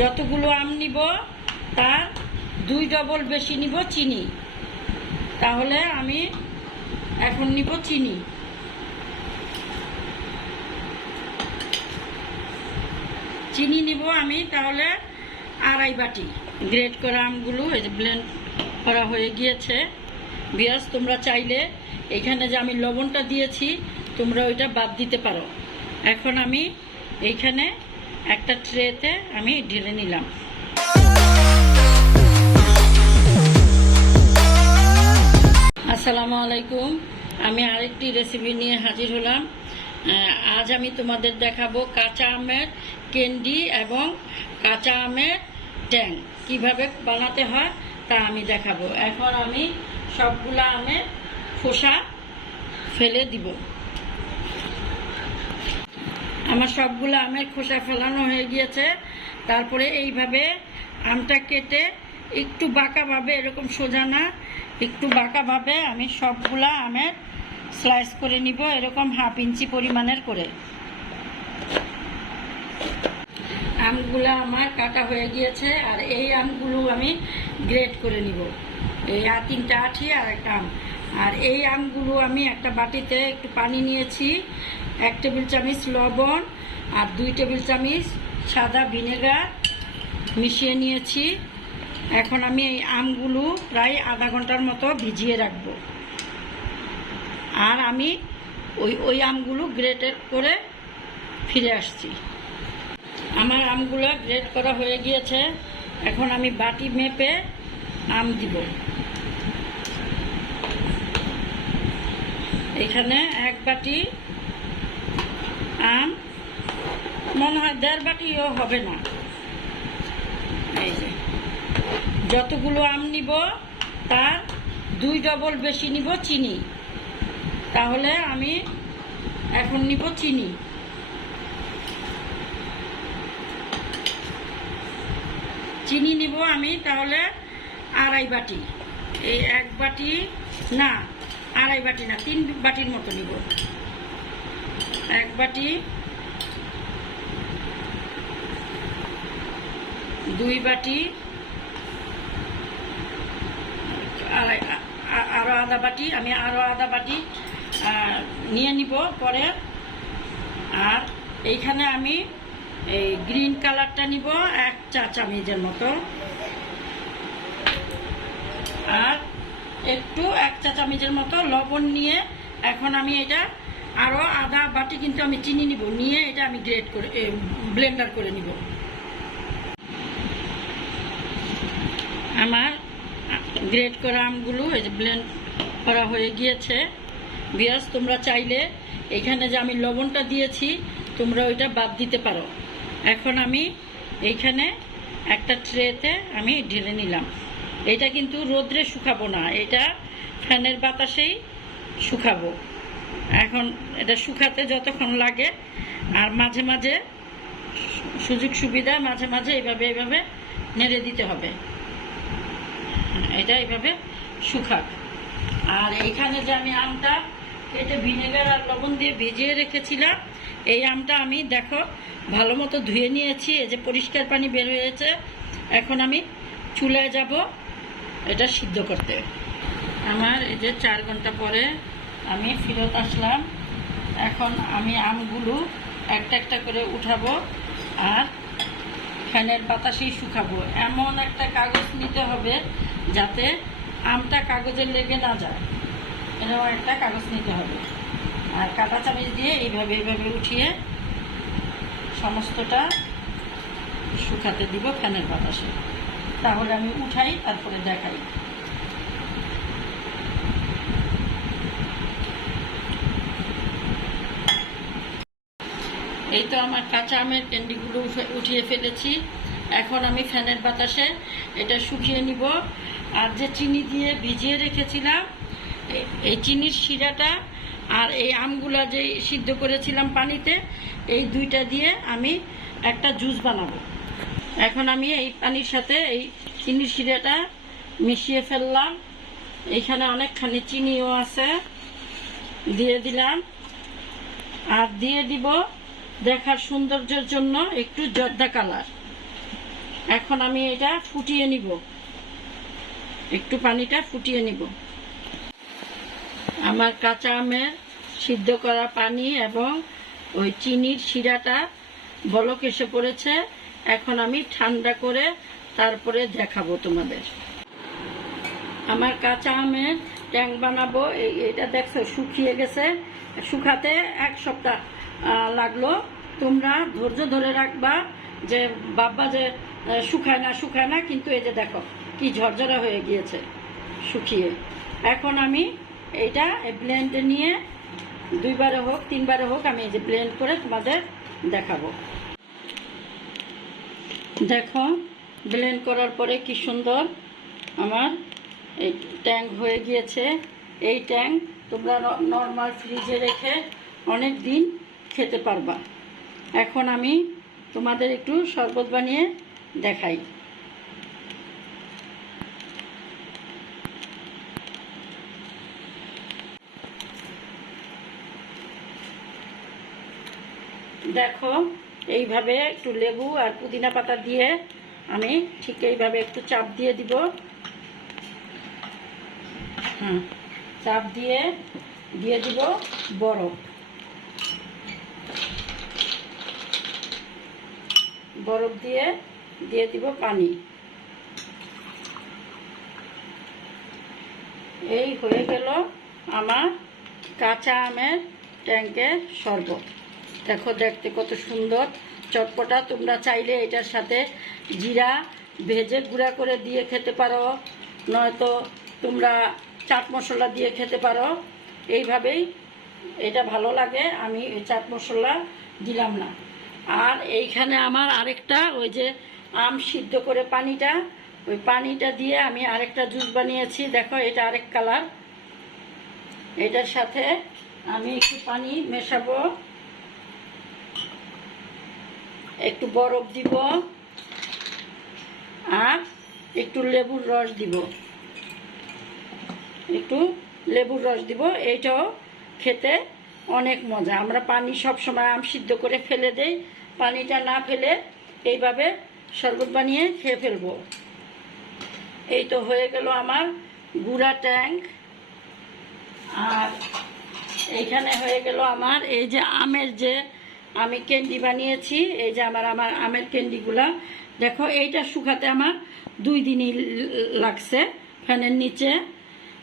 যতগুলো আম নিব, তার দুই ডবল বেশি নিব চিনি। তাহলে আমি এখন নিব চিনি। চিনি নিব আমি তাহলে আড়াই বাটি। গ্রেট করা আমগুলো, এই যে ব্লেন্ড করা হয়ে গিয়েছে। বিয়াস, তোমরা চাইলে এখানে যে আমি লবণটা দিয়েছি, তোমরা ওইটা বাদ দিতে পারো। এখন আমি এইখানে একটা ট্রেতে আমি ঢেলে নিলাম। আসসালামু আলাইকুম। আমি আরেকটি রেসিপি নিয়ে হাজির হলাম। আজ আমি তোমাদের দেখাবো কাঁচা আমের ক্যান্ডি এবং কাঁচা আমের ট্যাং। কীভাবে বানাতে হয় তা আমি দেখাবো। এখন আমি সবগুলো আমের খোসা ফেলে দিব। আমার সবগুলো আমের খোসা ফেলানো হয়ে গিয়েছে। তারপরে এইভাবে আমটা কেটে একটু বাঁকাভাবে এরকম সোজা না, একটু বাঁকাভাবে আমি সবগুলা আমের স্লাইস করে নিব, এরকম হাফ ইঞ্চি পরিমাণের করে। আমগুলো আমার কাটা হয়ে গিয়েছে, আর এই আমগুলো আমি গ্রেড করে নিব। এই তিনটা আঠি আর একটা আম। আর এই আমগুলো আমি একটা বাটিতে একটু পানি নিয়েছি, এক টেবিল চামচ লবণ আর দুই টেবিল চামচ সাদা ভিনেগার মিশিয়ে নিয়েছি। এখন আমি এই আমগুলো প্রায় আধা ঘণ্টার মতো ভিজিয়ে রাখব। আর আমি ওই ওই আমগুলো গ্রেটেড করে ফিরে আসছি। আমার আমগুলো গ্রেট করা হয়ে গিয়েছে। এখন আমি বাটি মেপে আম দিব। এখানে এক বাটি আম, মনে হয় দেড় বাটিও হবে না। এই যে, যতগুলো আম নিব, তার দুই ডবল বেশি নিব চিনি। তাহলে আমি এখন নিব চিনি। চিনি নিব আমি তাহলে আড়াই বাটি। এই এক বাটি না, আড়াই বাটি না, তিন বাটির মতো নিব। এক বাটি, দুই বাটি আরও আধা বাটি, আমি আরও আধা বাটি নিয়ে নিব পরে। আর এইখানে আমি এই গ্রিন কালারটা নিব, এক চা চামচের মতো। আর একটু এক চা চামচের মতো লবণ নিয়ে এখন আমি এটা আরও আধা বাটি কিন্তু আমি চিনি নিব, নিয়ে এটা আমি গ্রেট করে ব্লেন্ডার করে নিব। আমার গ্রেট করা আমগুলো এই যে ব্লেন্ড করা হয়ে গিয়েছে। বিয়াস, তোমরা চাইলে এখানে যে আমি লবণটা দিয়েছি তোমরা ওইটা বাদ দিতে পারো। এখন আমি এইখানে একটা ট্রেতে আমি ঢেলে নিলাম। এটা কিন্তু রোদ্রে শুকাবো না, এটা ফ্যানের বাতাসেই শুকাবো। এখন এটা শুকাতে যতক্ষণ লাগে, আর মাঝে মাঝে সুযোগ সুবিধা মাঝে মাঝে এইভাবে এইভাবে নেড়ে দিতে হবে। এটা এইভাবে শুকাক। আর এইখানে যে আমি আমটা কেটে ভিনেগার আর লবণ দিয়ে ভিজিয়ে রেখেছিলাম এই আমটা আমি, দেখো, ভালো মতো ধুয়ে নিয়েছি, এই যে পরিষ্কার পানি বের হয়েছে। এখন আমি চুলায় যাব এটা সিদ্ধ করতে। আমার এই যে চার ঘণ্টা পরে আমি ফেরত আসলাম। এখন আমি আমগুলো একটা একটা করে উঠাবো আর ফ্যানের বাতাসেই শুকাবো। এমন একটা কাগজ নিতে হবে যাতে আমটা কাগজে লেগে না যায়। এরকম একটা কাগজ নিতে হবে। আর কাঁটা চামচ দিয়ে এইভাবে এইভাবে উঠিয়ে সমস্তটা শুকাতে দিব ফ্যানের বাতাসে। তাহলে আমি উঠাই, তারপরে দেখাই। এই তো আমার কাঁচা আমের ক্যান্ডিগুলো উঠে- উঠিয়ে ফেলেছি। এখন আমি ফ্যানের বাতাসে এটা শুকিয়ে নিব। আর যে চিনি দিয়ে ভিজিয়ে রেখেছিলাম এই চিনির শিরাটা আর এই আমগুলা যে সিদ্ধ করেছিলাম পানিতে, এই দুইটা দিয়ে আমি একটা জুস বানাবো। এখন আমি এই পানির সাথে এই চিনির শিরাটা মিশিয়ে ফেললাম। এইখানে অনেকখানি চিনিও আছে, দিয়ে দিলাম। আর দিয়ে দিব দেখার সৌন্দর্যের জন্য একটু জর্দা কালার। এখন আমি এটা ফুটিয়ে নিব। একটু পানিটা ফুটিয়ে নিব। আমার কাঁচা আমের সিদ্ধ করা পানি এবং ওই চিনির শিরাটা বলক এসে পড়েছে। এখন আমি ঠান্ডা করে তারপরে দেখাবো তোমাদের। আমার কাঁচা আমের ট্যাং বানাবো। এটা দেখছ, শুকিয়ে গেছে। শুকাতে এক সপ্তাহ লাগল। তোমরা ধৈর্য ধরে রাখবা যে বাবা যে শুকায় না শুকায় না, কিন্তু এই যে দেখো, কি ঝরঝরা হয়ে গিয়েছে শুকিয়ে। এখন আমি এইটা ব্লেন্ডে নিয়ে দুইবারে হোক তিনবারে হোক আমি এই যে ব্লেন্ড করে তোমাদের দেখাবো। দেখো ব্লেন্ড করার পরে কি সুন্দর আমার এই ট্যাঙ্ক হয়ে গিয়েছে। এই ট্যাঙ্ক তোমরা নর্মাল ফ্রিজে রেখে অনেক দিন খেতে পারবা। এখন আমি তোমাদের একটু শরবত বানিয়ে দেখাই। দেখো, এইভাবে একটু লেবু আর পুদিনা পাতা দিয়ে আমি ঠিক এইভাবে একটু চাপ দিয়ে দিব। হ্যাঁ চাপ দিয়ে দিয়ে দিব বরফ। বরফ দিয়ে দিয়ে দিব পানি। এই হয়ে গেল আমার কাঁচা আমের ট্যাঙ্কের শরবত। দেখো দেখতে কত সুন্দর। চটপটা তোমরা চাইলে এটার সাথে জিরা ভেজে গুঁড়া করে দিয়ে খেতে পারো। নয়তো তোমরা চাট মশলা দিয়ে খেতে পারো। এইভাবেই এটা ভালো লাগে, আমি চাট মশলা দিলাম না। আর এইখানে আমার আরেকটা, ওই যে আম সিদ্ধ করে পানিটা, ওই পানিটা দিয়ে আমি আরেকটা জুস বানিয়েছি। দেখো এটা আরেক কালার। এটার সাথে আমি একটু পানি মেশাবো। একটু বরফ দিব আর একটু লেবুর রস দিব। একটু লেবুর রস দিব, এইটাও খেতে অনেক মজা। আমরা পানি সব সময় আম সিদ্ধ করে ফেলে দেই, পানিটা না ফেলে এইভাবে শরবত বানিয়ে খেয়ে ফেলব। এই তো হয়ে গেল আমার গুড়া ট্যাঙ্ক। আর এইখানে হয়ে গেল আমার এই যে আমের যে আমি ক্যান্ডি বানিয়েছি, এই যে আমার আমার আমের ক্যান্ডিগুলা দেখো, এইটা শুকাতে আমার দুই দিনই লাগছে ফ্যানের নিচে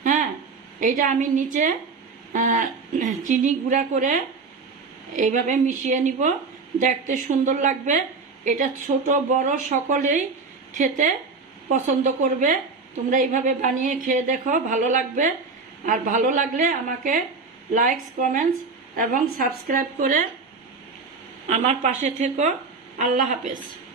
হ্যাঁ? এইটা আমি নিচে চিনি গুঁড়া করে এইভাবে মিশিয়ে নিব। দেখতে সুন্দর লাগবে। এটা ছোট, বড় সকলেই খেতে পছন্দ করবে। তোমরা এইভাবে বানিয়ে খেয়ে দেখো, ভালো লাগবে। আর ভালো লাগলে আমাকে লাইকস কমেন্টস এবং সাবস্ক্রাইব করে আমার পাশে থেকো। আল্লাহ হাফেজ।